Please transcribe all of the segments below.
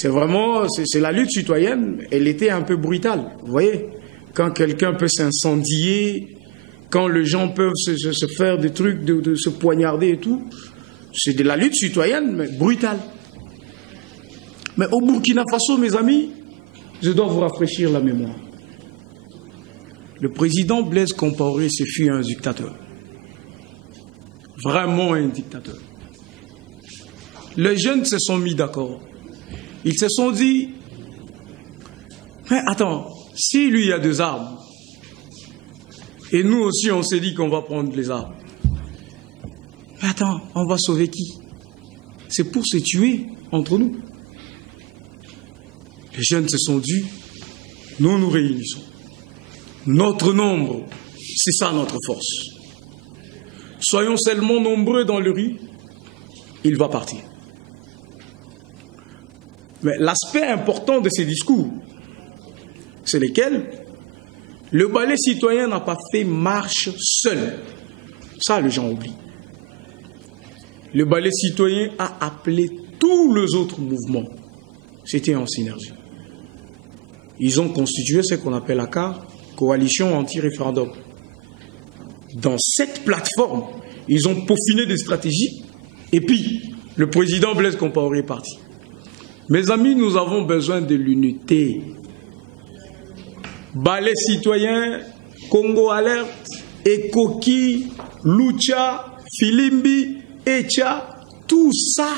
C'est vraiment, c'est la lutte citoyenne, elle était un peu brutale, vous voyez. Quand quelqu'un peut s'incendier, quand les gens peuvent se faire des trucs, de se poignarder et tout, c'est de la lutte citoyenne, mais brutale. Mais au Burkina Faso, mes amis, je dois vous rafraîchir la mémoire. Le président Blaise Compaoré, ce fut un dictateur. Vraiment un dictateur. Les jeunes se sont mis d'accord. Ils se sont dit, mais attends, si lui il a des armes, et nous aussi on s'est dit qu'on va prendre les armes, mais attends, on va sauver qui? C'est pour se tuer entre nous. Les jeunes se sont dit, nous nous réunissons. Notre nombre, c'est ça notre force. Soyons seulement nombreux dans le riz, il va partir. Mais l'aspect important de ces discours, c'est lesquels le ballet citoyen n'a pas fait marche seul. Ça, les gens oublient. Le ballet citoyen a appelé tous les autres mouvements. C'était en synergie. Ils ont constitué ce qu'on appelle la CAR, Coalition anti-référendum. Dans cette plateforme, ils ont peaufiné des stratégies et puis le président Blaise Compaoré est parti. Mes amis, nous avons besoin de l'unité. Ballet citoyen, Congo Alerte, Ekoki, Lucha, Filimbi, Echa, tout ça,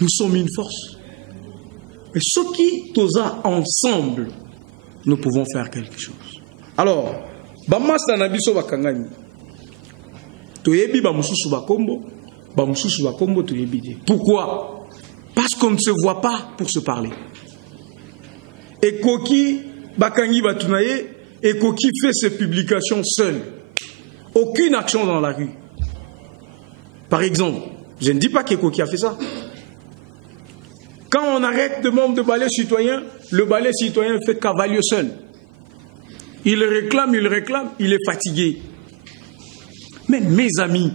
nous sommes une force. Mais ce qui tous ensemble, nous pouvons faire quelque chose. Alors, Bamasta Nabiso Bakangani, Toyebi Bamususu Bakombo, Bamususu Bakombo Toyebi. Pourquoi? Parce qu'on ne se voit pas pour se parler. Et Koki, Bakangi Batunaye, et Koki fait ses publications seul. Aucune action dans la rue. Par exemple, je ne dis pas que Koki a fait ça. Quand on arrête de membres de ballet citoyen, le ballet citoyen fait cavalier seul. Il réclame, il est fatigué. Mais mes amis,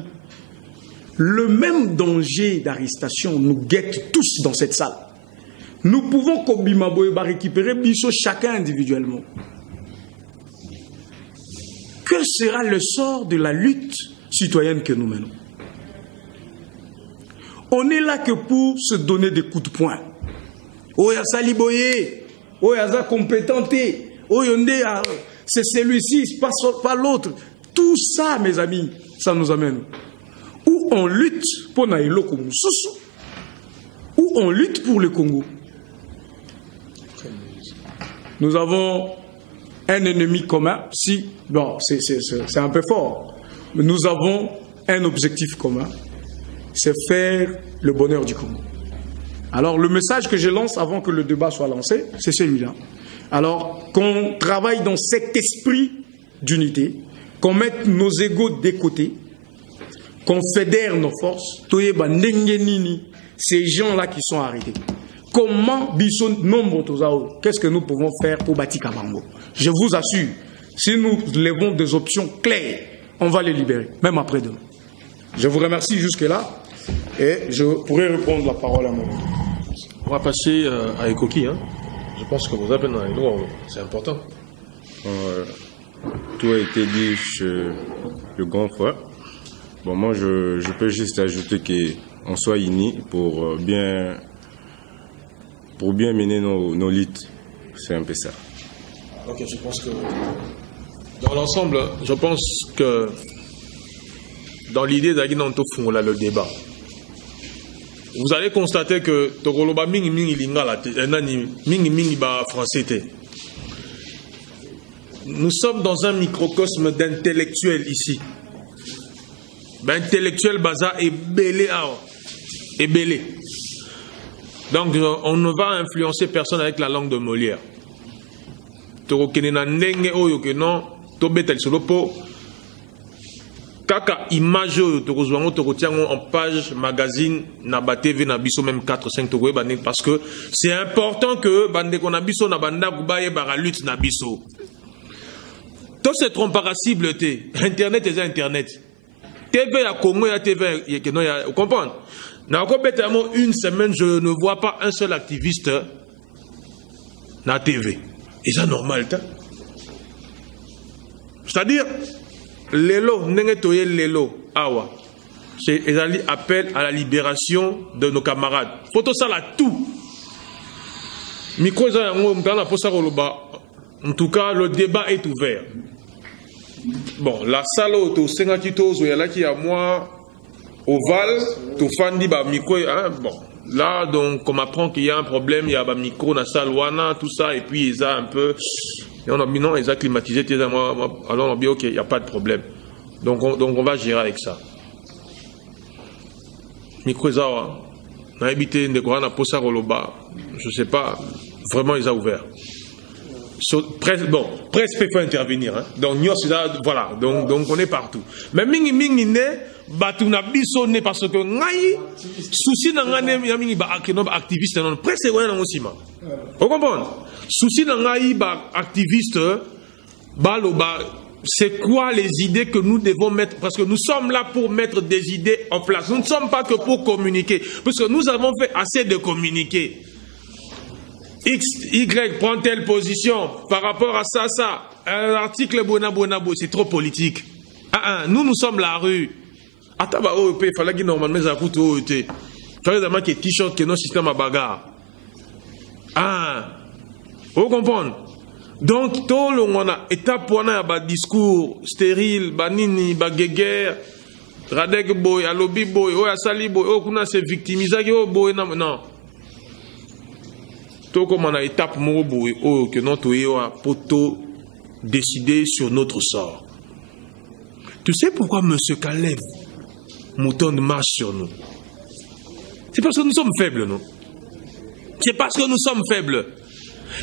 le même danger d'arrestation nous guette tous dans cette salle. Nous pouvons, comme Bimaboe, récupérer Bisso chacun individuellement. Que sera le sort de la lutte citoyenne que nous menons? On est là que pour se donner des coups de poing. Oh, y'a Saliboye, oh, y'a compétenté, oh, yondé, c'est celui-ci, c'est pas l'autre. Tout ça, mes amis, ça nous amène. Ou on lutte pour Naïlo Koumoussoussou, ou on lutte pour le Congo. Nous avons un ennemi commun, si, bon, c'est un peu fort, mais nous avons un objectif commun, c'est faire le bonheur du Congo. Alors, le message que je lance avant que le débat soit lancé, c'est celui-là. Alors, qu'on travaille dans cet esprit d'unité, qu'on mette nos égos de côté, qu'on fédère nos forces, ces gens-là qui sont arrêtés. Comment, qu'est-ce que nous pouvons faire pour bâtir Kabango? Je vous assure, si nous levons des options claires, on va les libérer, même après-demain. Je vous remercie jusque-là et je pourrai répondre la parole à mon tour. On va passer à Ekoki. Hein. Je pense que vous appelez dans les lois, c'est important. Tout a été dit chez le grand frère. Bon, moi, je peux juste ajouter qu'on soit unis pour bien mener nos luttes. C'est un peu ça. Ok, je pense que dans l'ensemble, je pense que dans l'idée d'Aguinanto Fungola, le débat, vous allez constater que Togoloba mingi mingi lingala mingi mingi ba français. Nous sommes dans un microcosme d'intellectuels ici. Intellectuel baza est belé. Donc on ne va influencer personne avec la langue de Molière. Torokenena ndenge oyo ke non to betel solo po kaka image oyo tokozwango tokotiango en page magazine na ba TV na biso même 4 5 tokoye bande parce que c'est important que bande ko na biso na banda kubaye ba lutte na biso. To se trompera cible te internet et internet. TV ya Congo ya TV ya que non ya comprendre. Dans encore une semaine, je ne vois pas un seul activiste dans la TV. Et c'est normal, c'est-à-dire, l'élo, awa. C'est un appel à la libération de nos camarades. Photo ça là tout. En tout cas, le débat est ouvert. Bon, la salle au Sénatitoz, il y a là qui a moi, Oval, tout fan dit, micro, bon. Là, donc, on apprend qu'il y a un problème, il y a un micro dans la salle, tout ça, et puis ils ont un peu. Et on a dit non, ils ont climatisé, alors on a dit ok, il n'y a pas de problème. Donc on va gérer avec ça. Micro, ils ont habité, je ne sais pas, vraiment, ils ont ouvert. Bon, presque peut intervenir. Hein. Donc, voilà, donc on est partout. Mais mingi ne, batuna biso ne parce que ngai souci na ngane mingi ba activiste non presque wana aussi ma. Vous comprenez? Souci na ngai ba activiste c'est quoi les idées que nous devons mettre? Parce que nous sommes là pour mettre des idées en place. Nous ne sommes pas que pour communiquer, parce que nous avons fait assez de communiquer. X, Y prend telle position par rapport à ça. Un article bonabo, c'est trop politique. Nous sommes la rue. Attends, il fallait que normalement ça coûte au été. Il fallait que t-shirt que nos systèmes à bagarre. Vous comprenez? Donc, tout le monde a étape pour un discours stérile, banini, baguerre, radek boy, alobi boy, asali boy, kuna se victimiser, boy, non. Tout comme on a étape que notre pour décider sur notre sort. Tu sais pourquoi M. Kalev mouton de marche sur nous? C'est parce que nous sommes faibles, non? C'est parce que nous sommes faibles.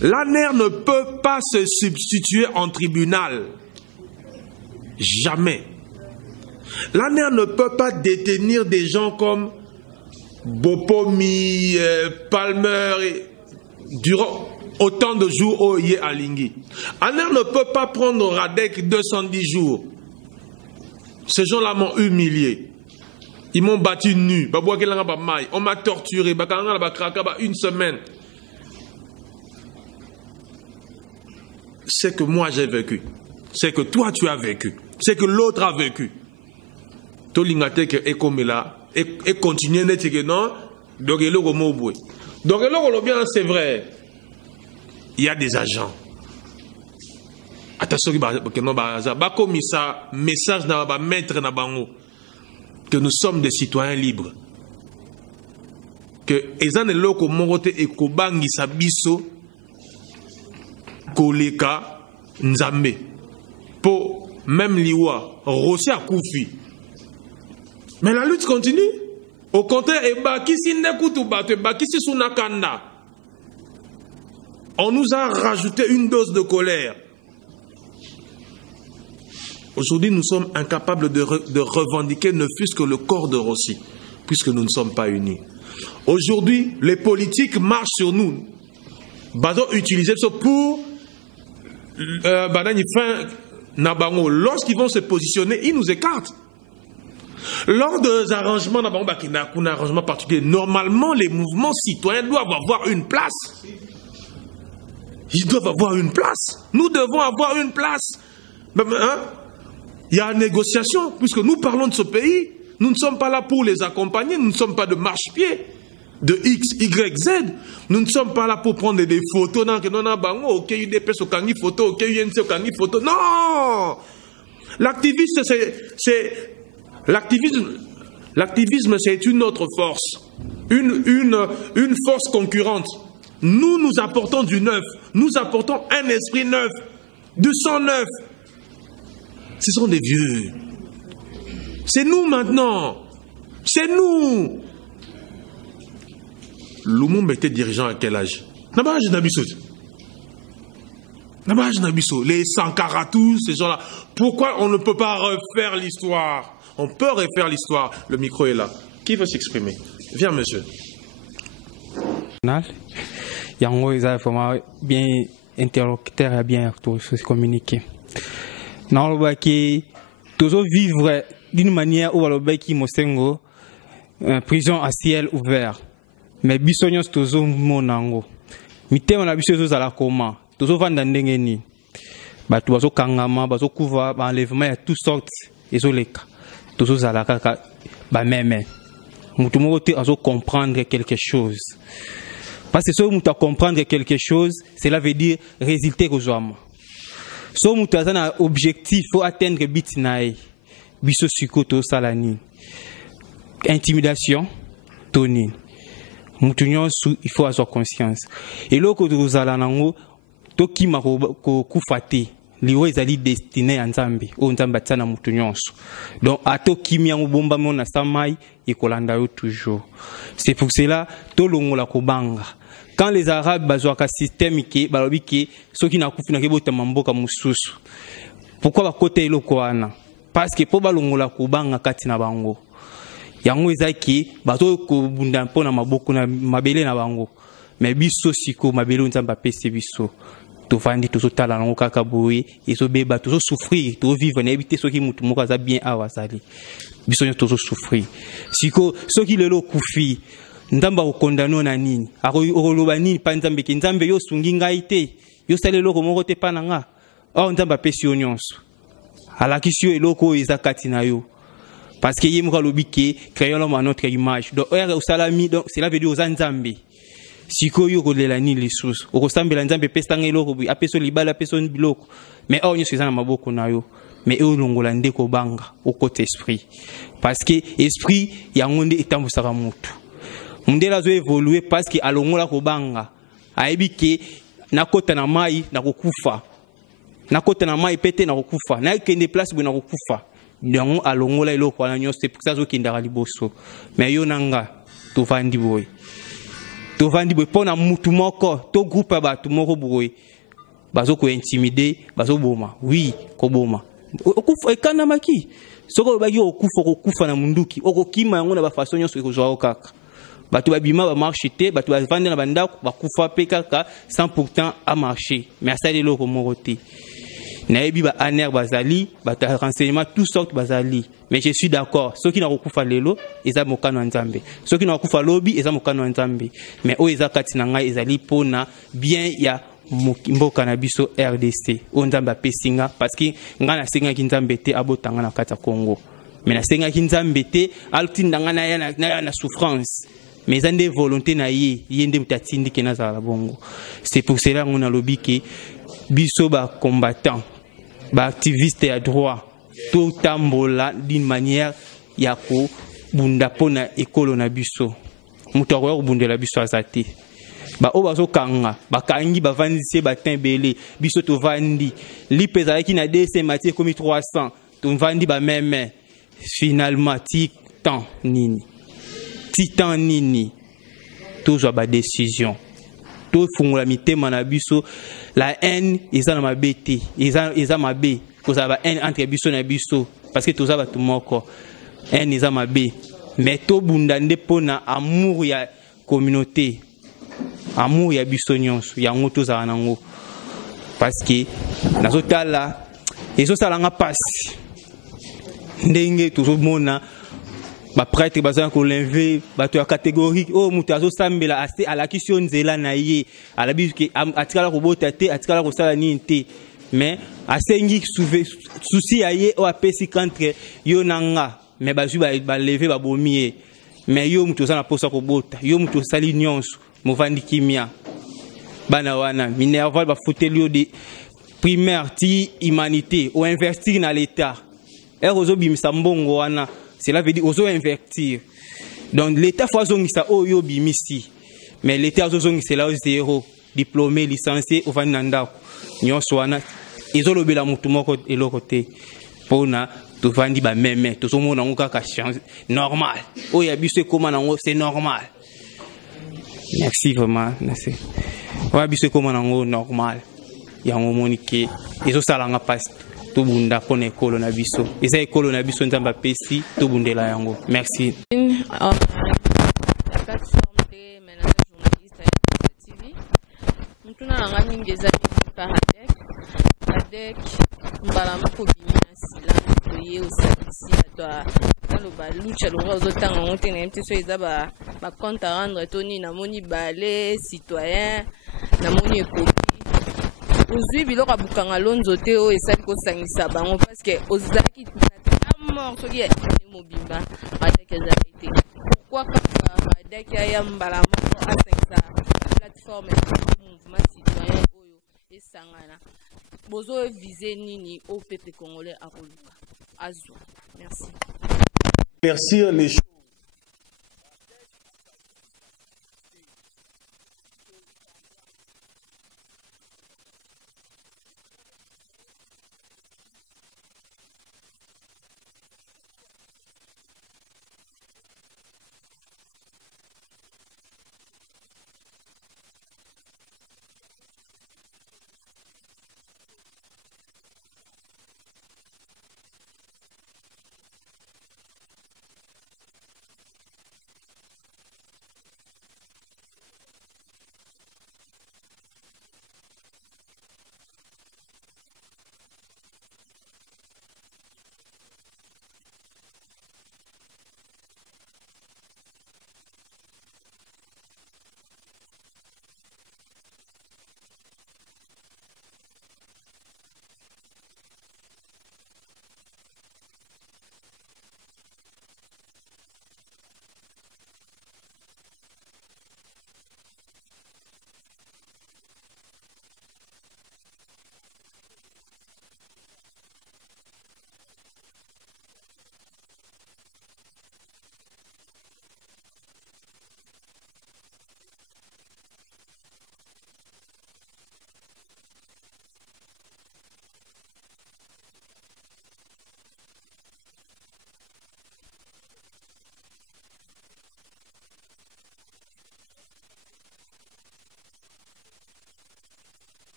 L'ANER ne peut pas se substituer en tribunal. Jamais. L'ANER ne peut pas détenir des gens comme Bopomi, Palmer et durant autant de jours au Yé à Lingui. ANER ne peut pas prendre Radek 210 jours. Ces gens-là m'ont humilié. Ils m'ont battu nu. On m'a torturé. Une semaine. C'est que moi j'ai vécu. C'est que toi tu as vécu. C'est que l'autre a vécu. Tout l'ingate que est comme là. Et continuer d'être que non. Donc bien c'est vrai. Il y a des agents. Attention comme ça message na maître na bango que nous sommes des citoyens libres. Que ezane loko morote e kobangi sabiso koleka nzambe po même liwa rossi a koufi. Mais la lutte continue. Au contraire, on nous a rajouté une dose de colère. Aujourd'hui, nous sommes incapables de revendiquer ne fût-ce que le corps de Rossi, puisque nous ne sommes pas unis. Aujourd'hui, les politiques marchent sur nous. Bazo utiliser ça pour lorsqu'ils vont se positionner, ils nous écartent. Lors des arrangements, un arrangement particulier, normalement, les mouvements citoyens doivent avoir une place. Ils doivent avoir une place. Nous devons avoir une place. Il y a une négociation, puisque nous parlons de ce pays. Nous ne sommes pas là pour les accompagner. Nous ne sommes pas de marche-pied de X, Y, Z. Nous ne sommes pas là pour prendre des photos. Non, l'activisme, l'activisme, c'est une autre force, une force concurrente. Nous apportons du neuf, nous apportons un esprit neuf, du sang neuf. Ce sont des vieux. C'est nous maintenant. C'est nous. Lumumba était dirigeant à quel âge? Les Sankara, tous ces gens-là. Pourquoi on ne peut pas refaire l'histoire? On peut refaire l'histoire. Le micro est là. Qui veut s'exprimer? Viens, monsieur. Yango, ils ont vraiment bien interlocuteur et bien se communiquer. Dans le bas qui toujours vivre d'une manière où le bas qui mostengo prison à ciel ouvert. Mais bisognos tozo monango. Mité on a biso za la coma. Tozo vanda ndenge ni. Batu bazo kangama, bazo kuva, ba enlèvement ya toutes sortes ezoleka. Tozo za la kaka ba meme. Mutu moko te azo comprendre quelque chose. Parce que si mutu a comprendre quelque chose, cela veut dire résultat kozwama. So mutu aza na objectif faut atteindre but nae. Biso siko to salani. Intimidation toni. Mutu nyonso il faut avoir conscience. Et loko tozala nango tokima ko kufate. Liwe ezali destiné ya Nzambe. O Nzambe atsana mutu nyonso. Donc atokimi yango bomba mona samai ekolanda yo toujours. C'est pour cela tolongola kobanga. Quand les Arabes bazwaka système ki balobi ki soki na kufi na kebota mamboka mususu. Pourquoi ba kote eloko wana? Parce que po balongola kobanga kati na bango. Yango ezaki bato ko bunda mpona maboko na mabele na bango. Mais biso siko mabele Nzambe apesi biso. Tovandi tozotala nango kaka boye ezobeba tozo souffrir to vivre na ebite soki mutu moko aza bien awa sali. Biso nyo tozo souffrir. Siko soki lelo kufi Nzambe okondano na nini? Akoloba nini pa Nzambe ke Nzambe yo sungi ngai te. Yo sale eloko moko te pa na nga. Or Nzambe apesi yo nyonso. Alakisi yo eloko eza kati na yo. Parce que yemoko lobi ke créons l'homme à notre image. Donc salami donc cela veut dire aux Nzambe. Siko yo kolela ni lisusu. Okosambela Nzambe pesa eloko bi apeso libala apeso biloko. Mais or nyonso eza na maboko na yo. Mais eux longola ndeko banga au côté esprit. Parce que esprit yango nde etambusaka mutu. Mundela zo évoluer parce que alongola kobanga aibi ke nakota na mai na kokufa nakota na mai pete na kokufa na kende place bo na kokufa donc alongola eloko na nyonso c'est pour ça zo kindara liboso mais yo nanga tovandi boy pona mutu moko to groupe ba tu moko boy bazo ko intimider bazo boma oui ko boma okufa ekana maki soko bagi okufa na munduki okokima yango na ba façon nyonso ekozwa okaka. Batu babima ba marcher te, batu ba vendre na bandako ba kufa pe kaka sans pourtant à marcher. Mais ça de loko moroté. Na ebi ba aner bazali, batu renseignement tout sorte bazali. Mais je suis d'accord, ceux qui na kufa lelo, eza mokano Nzambe. Ceux qui na kufa lobi, eza mokano Nzambe. Mais o eza kati na ngai ezali pona bien ya mboka na biso RDC. O Nzambe apesinga parce que ngana senga ki Nzambe te abotanga na kata Congo. Mais na senga ki Nzambe te alutindanga na ya na souffrance. Mais en des volontés na yende mutatindi ke nazala bongo. C'est pour cela qu'on a lobby que biso ba combattant, ba activiste à droit, tout tambola d'une manière yako bunda pona ekolo na biso. Mutaro bundela biso azati. Ba obazo kanga, ba kangi ba vandise ba tembele, biso to vandi, li pesa ki na DC matière comme 300, to vandi ba même finalement ti temps nini. Titan nini toujours ba décision to fungola mitema na biso la haine eza na mabete eza mabe koza ba haine entre biso na biso parce que toza ba tout moko haine eza mabe mais to bunda nde pona amour ya communauté amour ya biso nyonso yango toza nango parce que nazotala ezosala nga passe ndenge tozomona ba prêtre bazana ko lever bato ya catégorie oh mutu azosambela assez à la question nzela na ye ala biske atikala ko bota te atikala ko sala ni te mais asengi souci aye o apesi contre yo nanga mais bazu ba lever ba bomie mais yo mutu zana posa ko bota yo mutu sali nyonso movandi kimia bana wana minerval ba fotelio de primaire ti humanité ou investir na l'état erozo bimisa mbongo wana. Cela veut dire ozo invertir. Donc l'État faut zongisa oyo bimisi. Mais l'État zongisa là zéro diplômé licencié au vananda. Nyonso wana ezolobela mutu moko eloko te. Pona to vandi ba meme to zo mona ngoka ka chance normal. Oya biso comment nango c'est normal. Merci vraiment, merci. Oya biso comment nango normal. Yango monike ezosala passe. Tobunda pona ekolo na biso eza ekolo na biso Nzambe apesi tobundela yango merci. Mtuna nanga mingi eza mbala moko bimina sila toye osalisi atwa taloba lutte chalonga ozotanga ngo te na mte so eza ba compte à rendre toni na moni balé citoyen na moni ekoki ozwi biloko abukanga lonzo te oyo esali kosangisa bango parce que ozalaki na mort soki ane mobimba radaki azalaki te pourquoi kaka radaki aya mbala moko asangisa plateforme mouvement citoyen oyo esangana bozo viser nini au peuple congolais akoluka azwa merci. Merci les choses.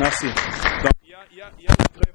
Merci. Donc, il y a une très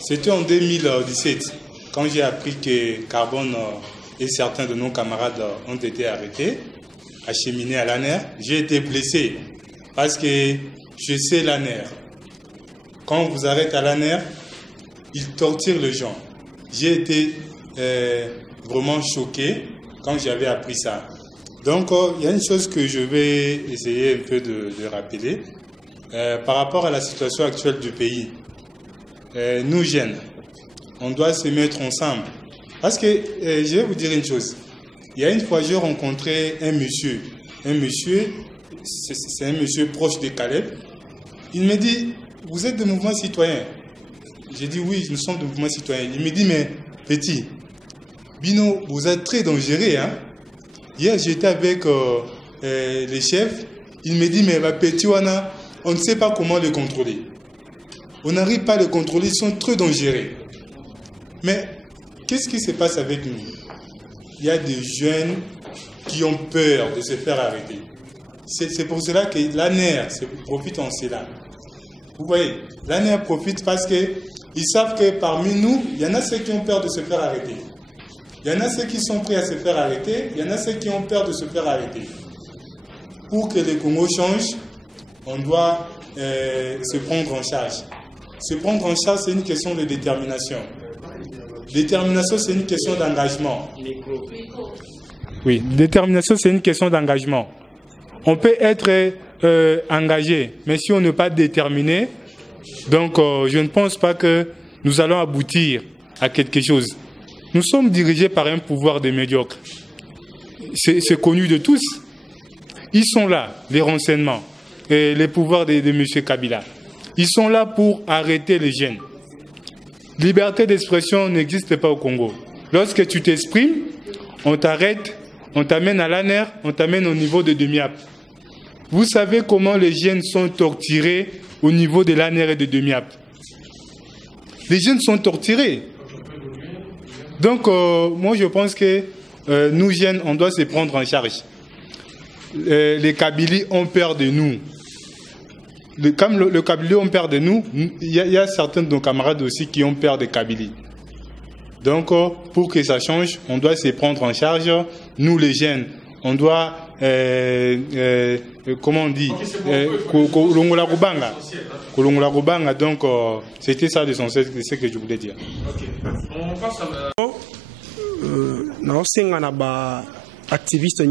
C'était en 2017, quand j'ai appris que Carbone et certains de nos camarades ont été arrêtés, acheminés à l'ANER. J'ai été blessé parce que je sais l'ANER. Quand on vous arrête à l'ANER, ils torturent les gens. J'ai été vraiment choqué quand j'avais appris ça. Donc, il y a une chose que je vais essayer un peu de rappeler. Par rapport à la situation actuelle du pays, nous jeunes, on doit se mettre ensemble. Parce que, je vais vous dire une chose. Il y a une fois, j'ai rencontré un monsieur. C'est un monsieur proche de Caleb. Il me dit, vous êtes de mouvement citoyen? J'ai dit, oui, nous sommes de mouvement citoyen. Il me dit, mais petit, Bino, vous êtes très dangereux. Hein? Hier, j'étais avec les chefs. Il me dit, mais petit, on ne sait pas comment les contrôler. On n'arrive pas à les contrôler, ils sont très dangereux. Mais qu'est-ce qui se passe avec nous? Il y a des jeunes qui ont peur de se faire arrêter. C'est pour cela que l'ANER profite en cela. Vous voyez, l'ANER profite parce qu'ils savent que parmi nous, il y en a ceux qui ont peur de se faire arrêter. Il y en a ceux qui sont prêts à se faire arrêter. Il y en a ceux qui ont peur de se faire arrêter. Pour que le Congo change, on doit se prendre en charge. Se prendre en charge, c'est une question de détermination. Détermination, c'est une question d'engagement. Oui, détermination, c'est une question d'engagement. On peut être engagé, mais si on n'est pas déterminé, donc je ne pense pas que nous allons aboutir à quelque chose. Nous sommes dirigés par un pouvoir de médiocres. C'est connu de tous. Ils sont là, les renseignements, et les pouvoirs de M. Kabila. Ils sont là pour arrêter les jeunes. Liberté d'expression n'existe pas au Congo. Lorsque tu t'exprimes, on t'arrête, on t'amène à l'ANER, on t'amène au niveau de Demiap. Vous savez comment les jeunes sont torturés au niveau de l'ANER et de Demiap. Les jeunes sont torturés. Donc, moi, je pense que nous, jeunes, on doit se prendre en charge. Les Kabylis ont peur de nous. Comme le Kabylie ont peur de nous, il y a certains de nos camarades aussi qui ont peur des Kabylis. Donc, pour que ça change, on doit se prendre en charge. Nous, les jeunes, on doit, comment on dit, Kolongola Rubanga. Donc, c'était ça l'essentiel, c'est ce que je voulais dire. Ok. On passe à... activiste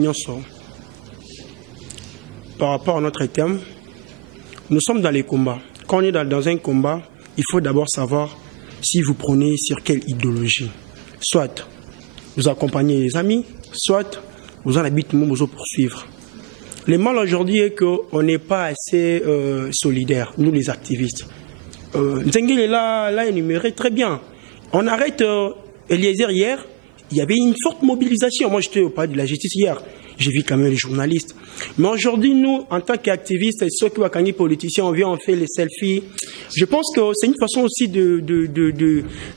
par rapport à notre thème. Nous sommes dans les combats. Quand on est dans un combat, il faut d'abord savoir si vous prenez sur quelle idéologie. Soit vous accompagnez les amis, soit vous en habitez pour poursuivre. Le mal aujourd'hui est qu'on n'est pas assez solidaires, nous les activistes. Nzengele l'a énuméré très bien. On arrête Eliezer hier, il y avait une forte mobilisation. Moi j'étais au palais de la justice hier. J'ai vu quand même les journalistes. Mais aujourd'hui, nous, en tant qu'activistes, ceux qui ont gagné politiciens, on vient, on fait les selfies. Je pense que c'est une façon aussi de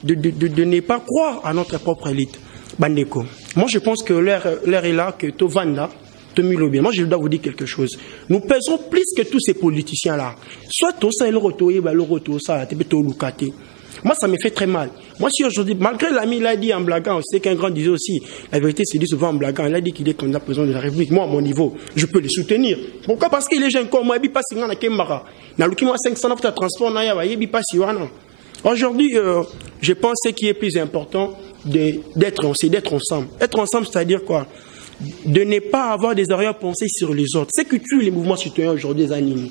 ne pas croire à notre propre élite. Bandeko. Moi, je pense que l'air est là, que Tovanda, Tomilobi. Moi, je dois vous dire quelque chose. Nous pesons plus que tous ces politiciens-là. Soit tout ça, le retour, ça, moi, ça me fait très mal. Moi, si aujourd'hui, malgré l'ami, il a dit en blaguant, c'est qu'un grand disait aussi, la vérité se dit souvent en blaguant, il a dit qu'il est candidat président de la République. Moi, à mon niveau, je peux le soutenir. Pourquoi? Parce qu'il est jeune comme moi, il passe à Kemara. Dans le 500 de transport, il passe à aujourd'hui, je pense que ce qui est plus important, d'être ensemble. Être ensemble, c'est-à-dire quoi? De ne pas avoir des arrière-pensées sur les autres. C'est que tue les mouvements citoyens aujourd'hui, les animaux.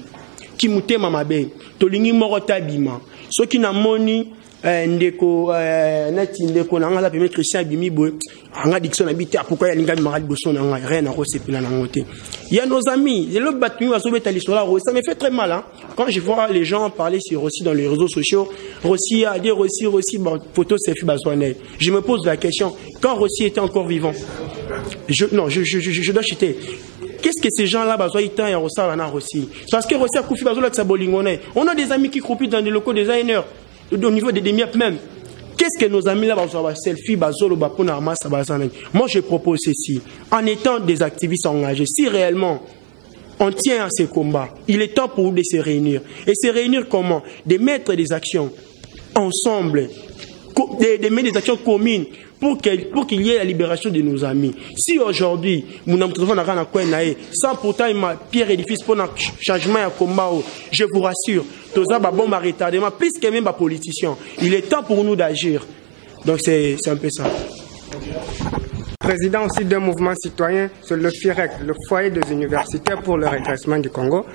Qui moutent mamabe, tolingi morota bima. Ceux qui n'ont moni ndeko ndeko na ngala peme Christian bimi boy anga dikson habité pourquoi ya linga maral boson na rien à resepela na ngote. Il y a nos amis, le battu va sauver talissola, ça me fait très mal hein. Quand je vois les gens parler sur Rossi dans les réseaux sociaux, Rossi a dit Rossi photo selfie bazouane. Je me pose la question, quand Rossi était encore vivant, je dois chuter. Qu'est-ce que ces gens-là aussi? Parce que Rossi a couffé on a des amis qui croupissent dans des locaux designers, au niveau des demi-ap même. Qu'est-ce que nos amis là selfie moi je propose ceci, en étant des activistes engagés, si réellement on tient à ces combats. Il est temps pour nous de se réunir. Et se réunir comment? De mettre des actions ensemble, de mettre des actions communes pour qu'il y ait la libération de nos amis. Si aujourd'hui, nous n'avons sans pourtant une pierre édifice pour un changement de combat, je vous rassure, tout ça va bon retardement, plus que même les politiciens. Il est temps pour nous d'agir. Donc c'est un peu ça. Président aussi d'un mouvement citoyen sur le FIREC, le foyer des universitaires pour le redressement du Congo.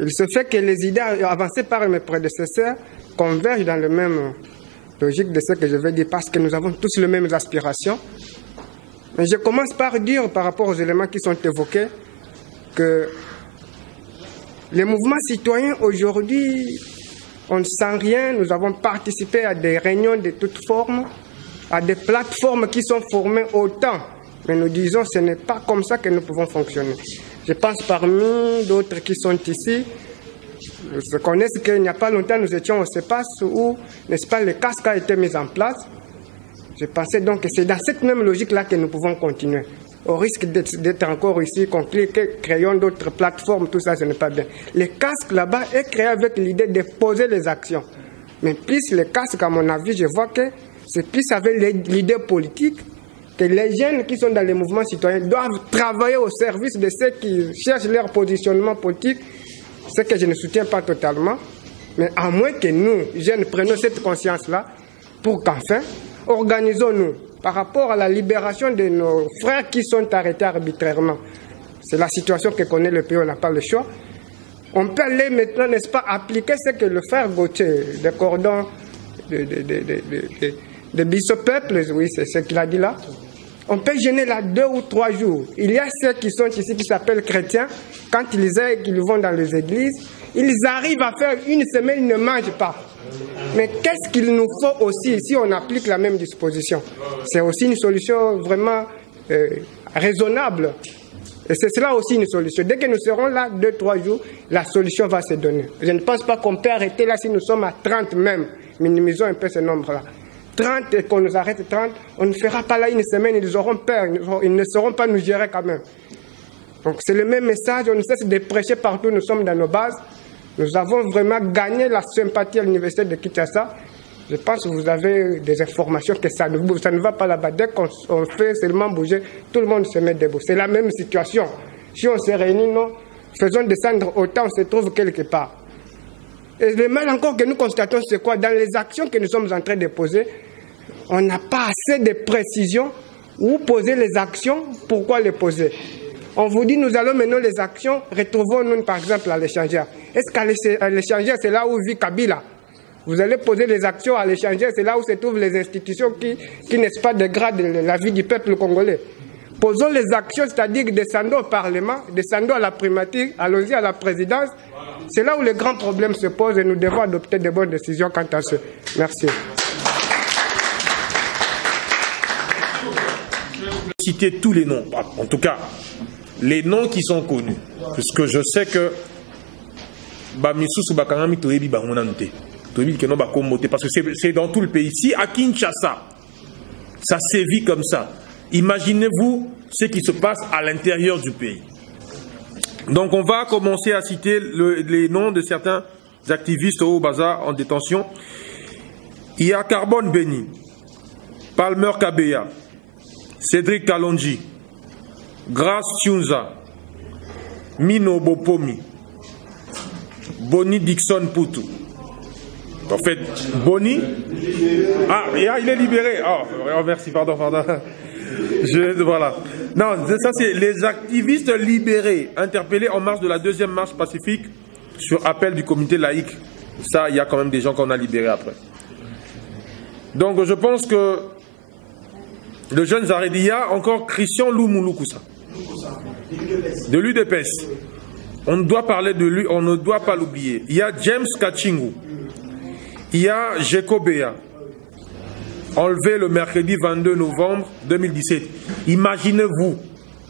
Il se fait que les idées avancées par mes prédécesseurs convergent dans le même logique de ce que je vais dire, parce que nous avons tous les mêmes aspirations. Mais je commence par dire, par rapport aux éléments qui sont évoqués, que les mouvements citoyens aujourd'hui, on ne sent rien. Nous avons participé à des réunions de toutes formes, à des plateformes qui sont formées autant. Mais nous disons que ce n'est pas comme ça que nous pouvons fonctionner. Je pense parmi d'autres qui sont ici, je connais qu'il n'y a pas longtemps, nous étions au CEPAS où, n'est-ce pas, le casque a été mis en place. Je pensais donc que c'est dans cette même logique-là que nous pouvons continuer. Au risque d'être encore ici, créons d'autres plateformes, tout ça, ce n'est pas bien. Le casque là-bas est créé avec l'idée de poser les actions. Mais plus le casque, à mon avis, je vois que c'est plus avec l'idée politique que les jeunes qui sont dans les mouvements citoyens doivent travailler au service de ceux qui cherchent leur positionnement politique. Ce que je ne soutiens pas totalement, mais à moins que nous, jeunes, prenions cette conscience-là, pour qu'enfin, organisons-nous par rapport à la libération de nos frères qui sont arrêtés arbitrairement. C'est la situation que connaît le pays, on n'a pas le choix. On peut aller maintenant, n'est-ce pas, appliquer ce que le frère Gauthier, le cordon de Bissau Peuple, oui, c'est ce qu'il a dit là. On peut gêner là 2 ou 3 jours. Il y a ceux qui sont ici qui s'appellent chrétiens. Quand ils vont dans les églises, ils arrivent à faire une semaine, ils ne mangent pas. Mais qu'est-ce qu'il nous faut aussi si on applique la même disposition? C'est aussi une solution vraiment raisonnable. Et c'est cela aussi une solution. Dès que nous serons là 2-3 jours, la solution va se donner. Je ne pense pas qu'on peut arrêter là si nous sommes à 30 même. Minimisons un peu ce nombre-là. 30 et qu'on nous arrête 30, on ne fera pas là une semaine, ils auront peur, ils ne sauront pas nous gérer quand même. Donc c'est le même message, on ne cesse de prêcher partout, nous sommes dans nos bases. Nous avons vraiment gagné la sympathie à l'université de Kinshasa. Je pense que vous avez des informations que ça ne va pas là-bas. Dès qu'on fait seulement bouger, tout le monde se met debout. C'est la même situation. Si on se réunit, non, faisons descendre autant, on se trouve quelque part. Et le mal encore que nous constatons, c'est quoi? Dans les actions que nous sommes en train de poser, on n'a pas assez de précision. Où poser les actions? Pourquoi les poser? On vous dit, nous allons mener les actions, retrouvons-nous par exemple à l'échangeur. Est-ce qu'à l'échangeur, c'est là où vit Kabila? Vous allez poser les actions à l'échangeur, c'est là où se trouvent les institutions qui n'est-ce pas, dégradent la vie du peuple congolais. Posons les actions, c'est-à-dire descendons au Parlement, descendons à la primature, allons-y à la présidence. C'est là où les grands problèmes se posent et nous devons adopter de bonnes décisions quant à ce. Merci. Citer tous les noms, en tout cas, les noms qui sont connus. Puisque je sais que parce que c'est dans tout le pays. Ici, à Kinshasa, ça sévit comme ça. Imaginez-vous ce qui se passe à l'intérieur du pays. Donc on va commencer à citer les noms de certains activistes au bazar en détention. Il y a Carbone Béni, Palmer Kabeya, Cédric Kalonji, Grace Tunza, Mino Bopomi, Boni Dixon Poutou. En fait, Boni... Ah, il est libéré. Oh, merci, pardon. Voilà. Non, ça c'est les activistes libérés, interpellés en marge de la 2e marche pacifique sur appel du comité laïque. Ça, il y a quand même des gens qu'on a libérés après. Donc, je pense que le jeune Zaredia, encore Christian Lumulukusa, de l'UDPS. On doit parler de lui, on ne doit pas l'oublier. Il y a James Kachingu. Il y a Jekobea, enlevé le mercredi 22 novembre 2017. Imaginez-vous,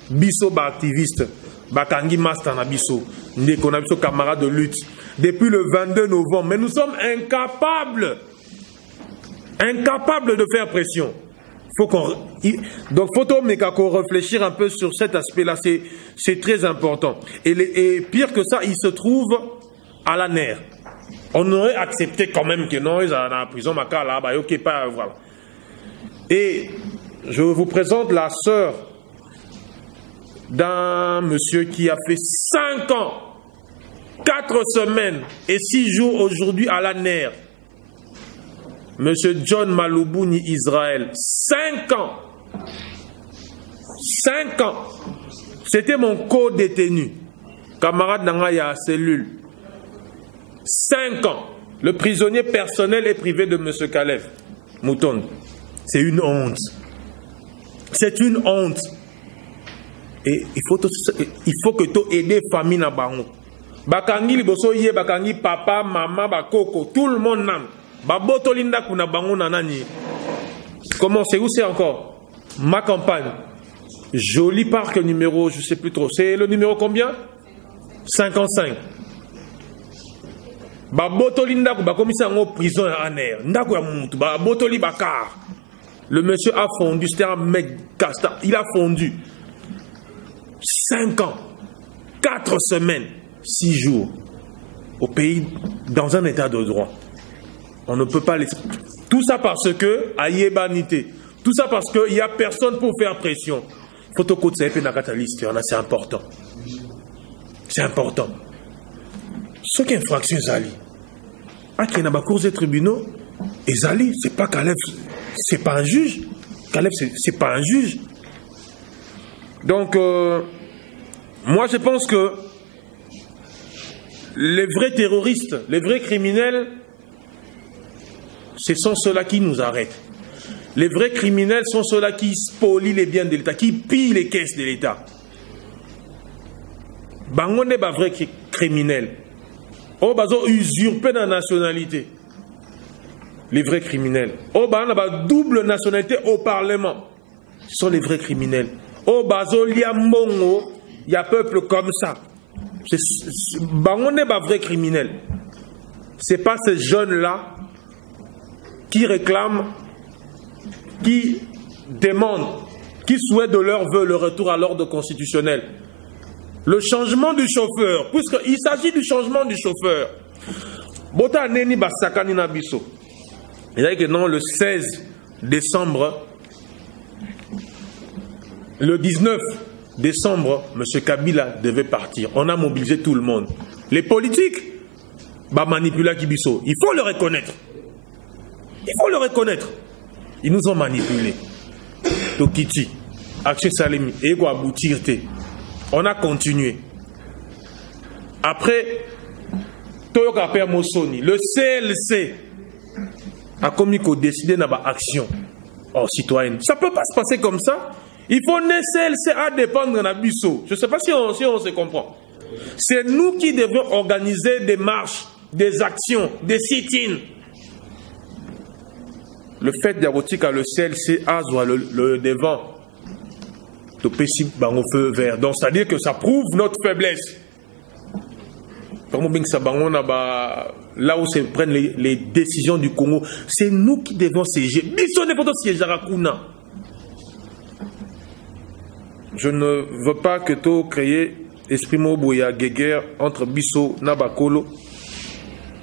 Bisso activiste, Bakangi Master Nabiso, Nekonabiso camarade de lutte, depuis le 22 novembre. Mais nous sommes incapables de faire pression. Donc, faut réfléchir un peu sur cet aspect-là. C'est très important. Et pire que ça, il se trouve à la nerf. On aurait accepté quand même que non, ils sont dans la prison, là, bah, ok, pas, voilà. Et je vous présente la sœur d'un monsieur qui a fait 5 ans, 4 semaines et 6 jours aujourd'hui à la nerf. Monsieur John Malubuni Israël, 5 ans. 5 ans. C'était mon co-détenu. Camarade Nangaya à cellule. 5 ans. Le prisonnier personnel et privé de monsieur Kalev Mouton. C'est une honte. C'est une honte. Et il faut que tu aides les familles dans Bango. Bakangi liboso ye, bakangi papa, maman, bakoko, tout le monde nan. Baboto linda kuna bango nanani. Comment c'est où c'est encore? Ma campagne. Joli parc numéro, je sais plus trop. C'est le numéro combien? 55. Baboto linda ku bakomisa ngo prison en air. Ndako ya mutu, baboto li bakar. Le monsieur a fondu, c'était un mec casta. Il a fondu. 5 ans, 4 semaines, 6 jours au pays dans un état de droit. On ne peut pas laisser. Tout ça parce que, à Yébanité, tout ça parce qu'il n'y a personne pour faire pression. Photocode, c'est important. C'est important. Ce qui est infraction, Zali. Ah, qui est dans la cour des tribunaux, et Zali, c'est pas Kalev, c'est pas un juge. Kalev, c'est pas un juge. Donc, moi je pense que les vrais terroristes, les vrais criminels, ce sont ceux-là qui nous arrêtent. Les vrais criminels sont ceux-là qui spolient les biens de l'État, qui pillent les caisses de l'État. Bango n'est pas vrai criminel. Oh, bazo usurpé dans la nationalité. Les vrais criminels. Oh, bah, on a double nationalité au Parlement. Ce sont les vrais criminels. Oh, bazo liambongo, il y a peuple comme ça. Bango n'est pas vrai criminel. Ce n'est pas ces jeunes-là qui réclament, qui demandent, qui souhaitent de leur vœu le retour à l'ordre constitutionnel. Le changement du chauffeur, puisqu'il s'agit du changement du chauffeur. Bota neni basakani na biso. Il a dit que non, le 16 décembre, le 19 décembre, M. Kabila devait partir. On a mobilisé tout le monde. Les politiques, bah manipula Kibiso. Il faut le reconnaître. Il faut le reconnaître. Ils nous ont manipulés. Tokiti, Action Salemi, Ego Aboutirte. On a continué. Après, Toyoka Père Mossoni, le CLC a commis qu'on décide d'avoir action citoyenne. Ça ne peut pas se passer comme ça. Il faut que le CLC à dépendre de Nabiso. Je ne sais pas si on se comprend. C'est nous qui devons organiser des marches, des actions, des sit-ins. Le fait d'érotique à le CLC a le devant de péché au feu vert. Donc, c'est-à-dire que ça prouve notre faiblesse. Là où se prennent les décisions du Congo, c'est nous qui devons siéger. Je ne veux pas que tu crées esprit Moboya guerre entre Bisso et Bakolo,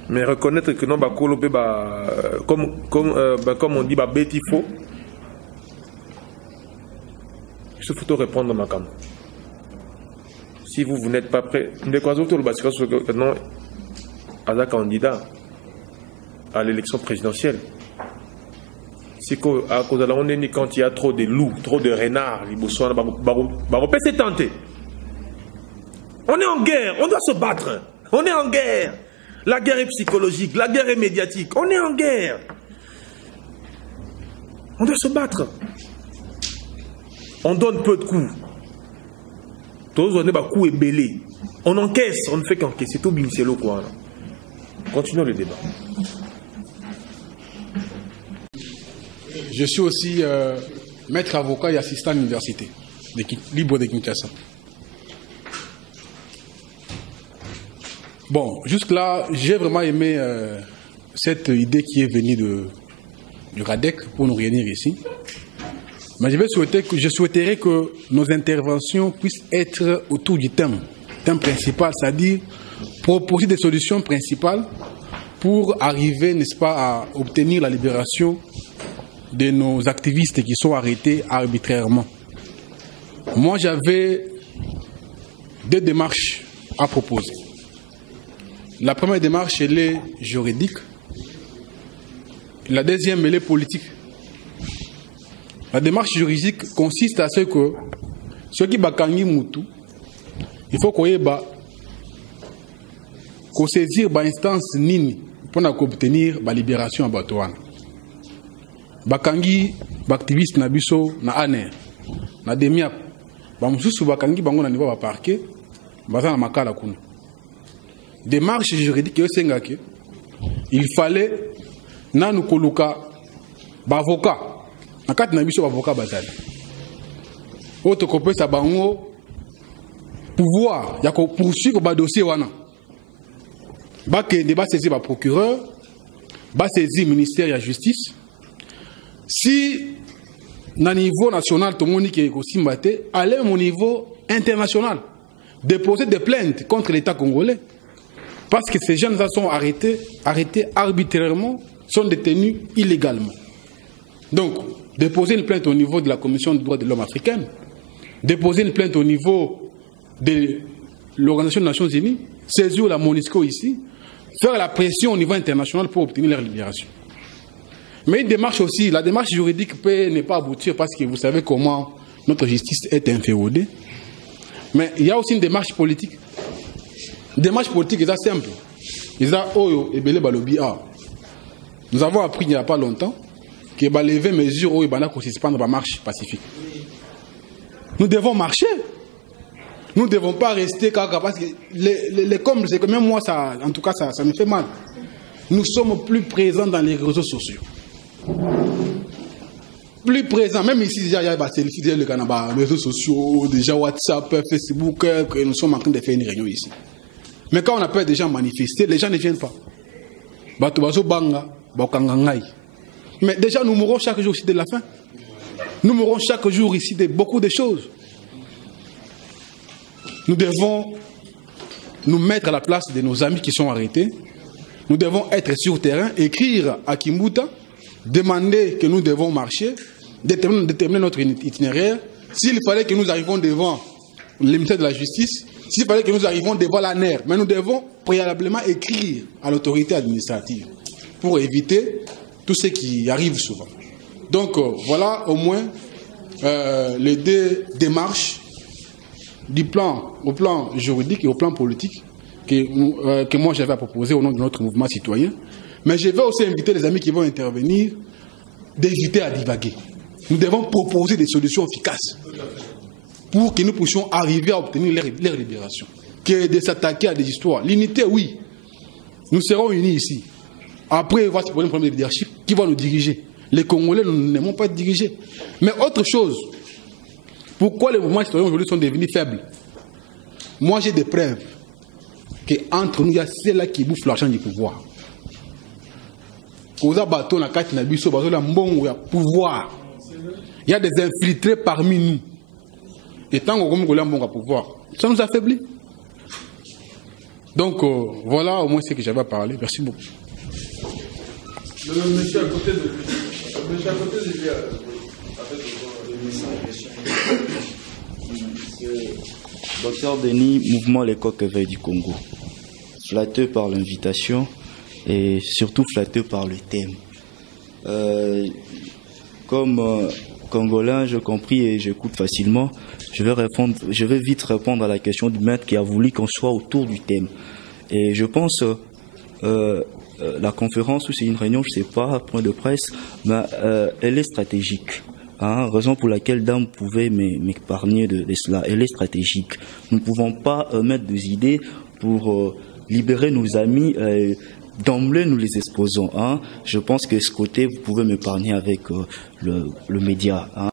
mais reconnaître que non Bakolo, comme on dit, Bétifo. Il faut répondre à ma cam. Si vous n'êtes pas prêt, non, à la candidat à l'élection présidentielle. C'est qu'à cause de la on est quand il y a trop de loups, trop de renards, c'est tenté. On est en guerre, on doit se battre. On est en guerre. La guerre est psychologique, la guerre est médiatique. On est en guerre. On doit se battre. On donne peu de coups. On encaisse, on ne fait qu'encaisser. C'est tout bien, c'est quoi. Continuons le débat. Je suis aussi maître avocat et assistant à l'université libre de Kinshasa. Bon, jusque-là, j'ai vraiment aimé cette idée qui est venue du RADEC pour nous réunir ici. Mais je souhaiterais que nos interventions puissent être autour du thème principal, c'est-à-dire proposer des solutions principales pour arriver, n'est-ce pas, à obtenir la libération de nos activistes qui sont arrêtés arbitrairement. Moi, j'avais 2 démarches à proposer. La première démarche, elle est juridique. La deuxième, elle est politique. La démarche juridique consiste à ce que ceux qui bakangi mutu, il faut qu'on saisir l'instance nini pour obtenir la libération à Batouane. Bakangi, activiste na biso na aner, na demiap, bamususu bakangi bango na niveau ba parquet, baza na makala kuna. Démarche juridique il fallait nanu koluka bavocat. Na kati na biso avocat bazali. Autre kopesa bango pouvoir ya ko poursuivre ba dossier wana. Ba kende ba saisir ba procureur, ba saisir ministère de la justice. Si na niveau national tout monde qui est aussi mbaté, aller au niveau international, déposer des plaintes contre l'État congolais parce que ces jeunes sont arrêtés arbitrairement, sont détenus illégalement. Donc, déposer une plainte au niveau de la Commission des droits de l'homme africaine, déposer une plainte au niveau de l'Organisation des Nations Unies, saisir la MONUSCO ici, faire la pression au niveau international pour obtenir leur libération. Mais une démarche aussi, la démarche juridique peut ne pas aboutir parce que vous savez comment notre justice est inféodée. Mais il y a aussi une démarche politique. Une démarche politique est simple. Nous avons appris il n'y a pas longtemps que va lever mesures où il va suspendre la marche pacifique. Nous devons marcher. Nous ne devons pas rester parce que les comme c'est que même moi ça, en tout cas ça me fait mal. Nous sommes plus présents dans les réseaux sociaux. Plus présents, même ici déjà il y a les réseaux sociaux, déjà WhatsApp, Facebook, que nous sommes en train de faire une réunion ici. Mais quand on appelle des gens manifester, les gens ne viennent pas. Mais déjà, nous mourrons chaque jour ici de la faim. Nous mourrons chaque jour ici de beaucoup de choses. Nous devons nous mettre à la place de nos amis qui sont arrêtés. Nous devons être sur terrain, écrire à Kimbuta, demander que nous devons marcher, déterminer notre itinéraire. S'il fallait que nous arrivions devant le ministère de la Justice, s'il fallait que nous arrivions devant la NER, mais nous devons préalablement écrire à l'autorité administrative pour éviter tout ce qui arrive souvent. Donc voilà au moins les 2 démarches au plan juridique et au plan politique que moi j'avais à proposer au nom de notre mouvement citoyen. Mais je vais aussi inviter les amis qui vont intervenir d'éviter à divaguer. Nous devons proposer des solutions efficaces pour que nous puissions arriver à obtenir leur libération. Que de s'attaquer à des histoires. L'unité, oui. Nous serons unis ici. Après, il va se poser un problème de leadership qui va nous diriger. Les Congolais, nous n'aimons pas être dirigés. Mais autre chose, pourquoi les mouvements citoyens aujourd'hui sont devenus faibles? Moi, j'ai des preuves qu'entre nous, il y a ceux-là qui bouffent l'argent du pouvoir. Il y a des infiltrés parmi nous. Et tant qu'on a un bon pouvoir, ça nous affaiblit. Donc, voilà au moins ce que j'avais à parler. Merci beaucoup. Le monsieur à côté de lui. Le monsieur à côté de lui. Docteur Denis, Mouvement Les Coqs Éveil du Congo. Flatté par l'invitation et surtout flatté par le thème. Comme Congolais, j'ai compris et j'écoute facilement. Je vais vite répondre à la question du maître qui a voulu qu'on soit autour du thème. Et je pense la conférence ou c'est une réunion, je ne sais pas, point de presse, mais elle est stratégique. Hein, raison pour laquelle Dame pouvait m'épargner de cela. Elle est stratégique. Nous ne pouvons pas mettre des idées pour libérer nos amis. D'emblée, nous les exposons. Hein. Je pense que ce côté, vous pouvez m'épargner avec le média. Hein.